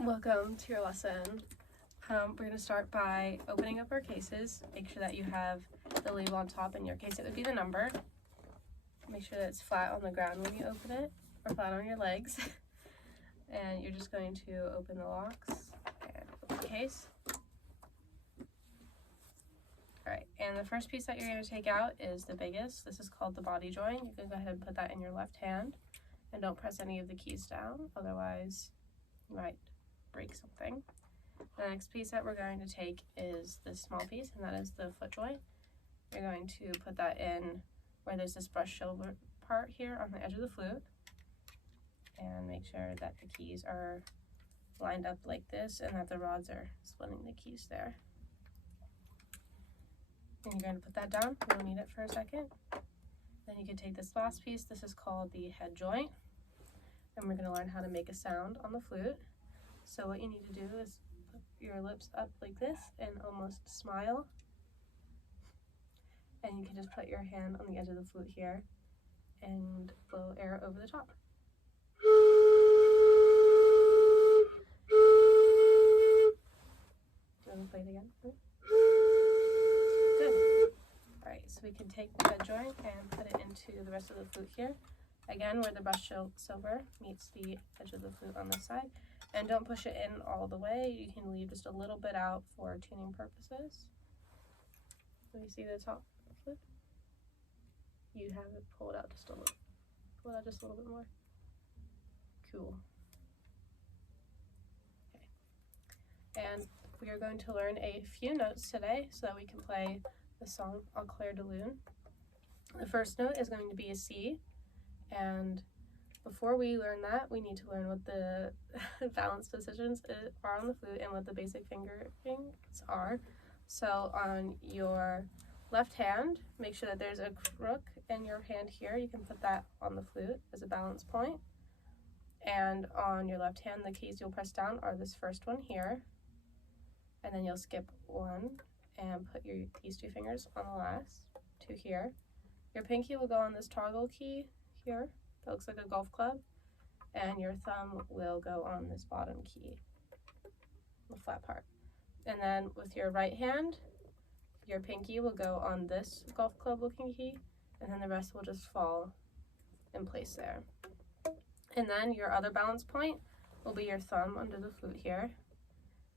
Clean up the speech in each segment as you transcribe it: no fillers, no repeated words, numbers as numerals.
Welcome to your lesson. We're going to start by opening up our cases. Make sure that you have the label on top. In your case, it would be the number. Make sure that it's flat on the ground when you open it, or flat on your legs. And you're just going to open the locks and open the case. Alright, and the first piece that you're going to take out is the biggest. This is called the body joint. You can go ahead and put that in your left hand. And don't press any of the keys down, otherwise you might break something. The next piece that we're going to take is this small piece, and that is the foot joint. You're going to put that in where there's this brushed shoulder part here on the edge of the flute, and make sure that the keys are lined up like this and that the rods are splitting the keys there. And you're going to put that down. You'll need it for a second. Then you can take this last piece. This is called the head joint, and we're going to learn how to make a sound on the flute. So what you need to do is put your lips up like this and almost smile. And you can just put your hand on the edge of the flute here and blow air over the top. Do you want to play it again? Good. Alright, so we can take the head joint and put it into the rest of the flute here. Again, where the brushed silver meets the edge of the flute on this side. And don't push it in all the way. You can leave just a little bit out for tuning purposes. Let me see the top of the flute. You have it pulled out just a little. Pull it out just a little bit more. Cool. Okay. And we are going to learn a few notes today so that we can play the song Au Clair de Lune. The first note is going to be a C, and before we learn that, we need to learn what the balance positions are on the flute and what the basic fingerings are. So on your left hand, make sure that there's a crook in your hand here. You can put that on the flute as a balance point. And on your left hand, the keys you'll press down are this first one here. And then you'll skip one and put these two fingers on the last two here. Your pinky will go on this toggle key here. That looks like a golf club, and your thumb will go on this bottom key, the flat part. And then with your right hand, your pinky will go on this golf club looking key, and then the rest will just fall in place there. And then your other balance point will be your thumb under the flute here,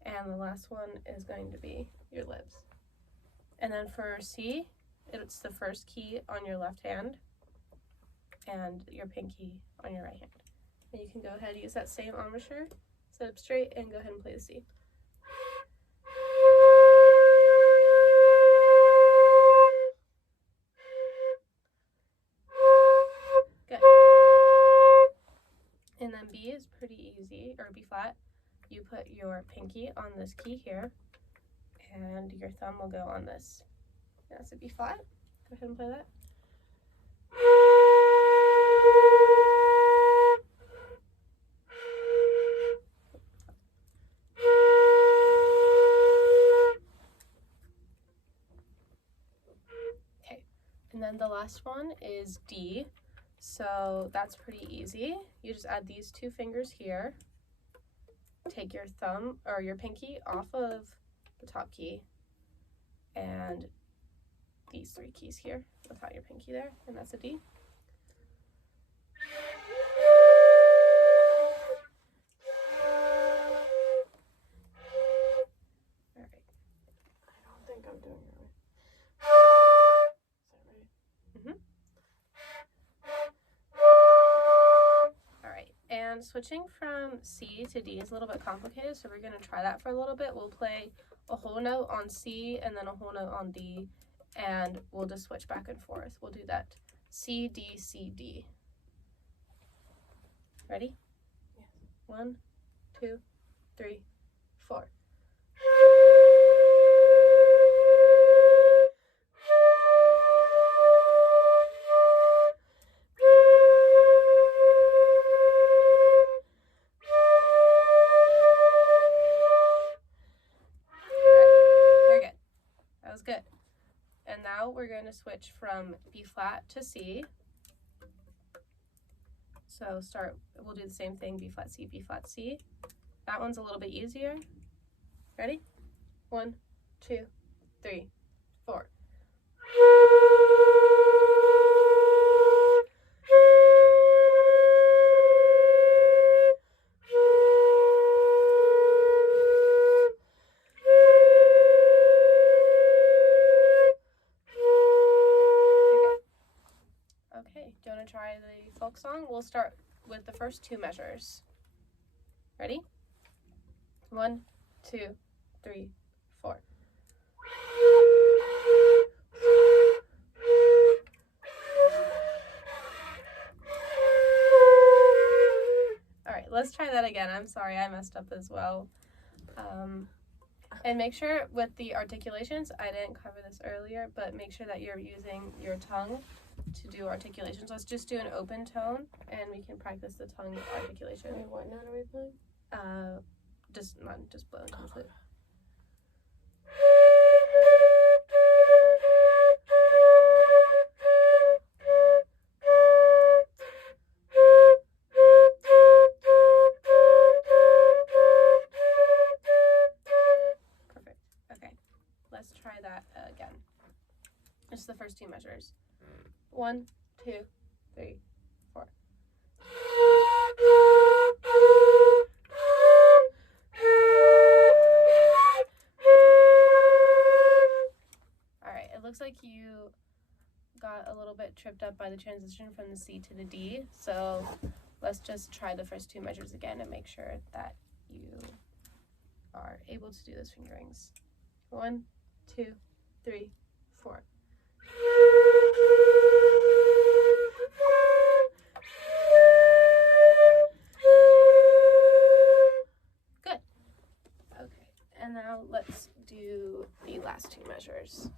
and the last one is going to be your lips. And then for C, it's the first key on your left hand, and your pinky on your right hand. And you can go ahead and use that same embouchure, sit up straight, and go ahead and play the C. Good. And then B is pretty easy, or B flat. You put your pinky on this key here, and your thumb will go on this. And that's a B flat. Go ahead and play that. And then the last one is D, so that's pretty easy. You just add these two fingers here, take your thumb or your pinky off of the top key, and these three keys here without your pinky there, and that's a D. All right. I don't think I'm doing it right. And switching from C to D is a little bit complicated, so we're going to try that for a little bit. We'll play a whole note on C and then a whole note on D, and we'll just switch back and forth. We'll do that. C, D, C, D. Ready? Yes. 1, 2, 3, 4. Good. And now we're going to switch from B flat to C. So we'll do the same thing, B flat, C, That one's a little bit easier. Ready? 1, 2, 3, 4. Okay, do you want to try the folk song? We'll start with the first 2 measures. Ready? 1, 2, 3, 4. All right, let's try that again. I'm sorry, I messed up as well. And make sure with the articulations, I didn't cover this earlier, but make sure that you're using your tongue to do articulations. Let's just do an open tone, and we can practice the tongue articulation. Wait, what note are we playing? Just blow into the flute. Perfect. Okay, let's try that again. Just the first 2 measures. 1, 2, 3, 4. Alright, it looks like you got a little bit tripped up by the transition from the C to the D, so let's just try the first 2 measures again and make sure that you are able to do those fingerings. 1, 2, 3, 4. Good. Okay, and now let's do the last 2 measures.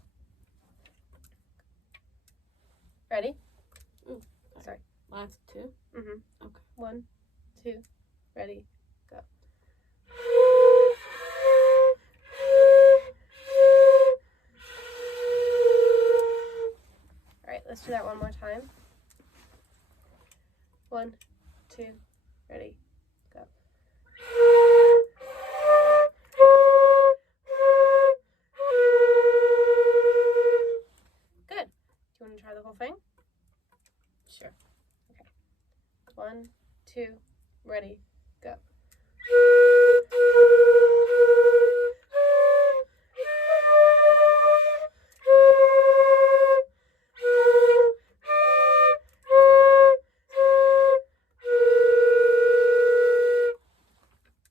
Ready? Sorry. Last 2? Mm-hmm. Okay. 1, 2, ready, go. All right, let's do that one more time. 1, 2, ready, go. Good. Do you want to try the whole thing? Sure. Okay. 1, 2, ready, go.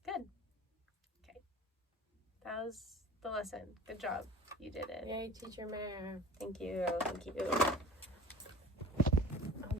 Good. Okay. That was the lesson. Good job. You did it. Yay, Teacher Mare. Thank you. Thank you.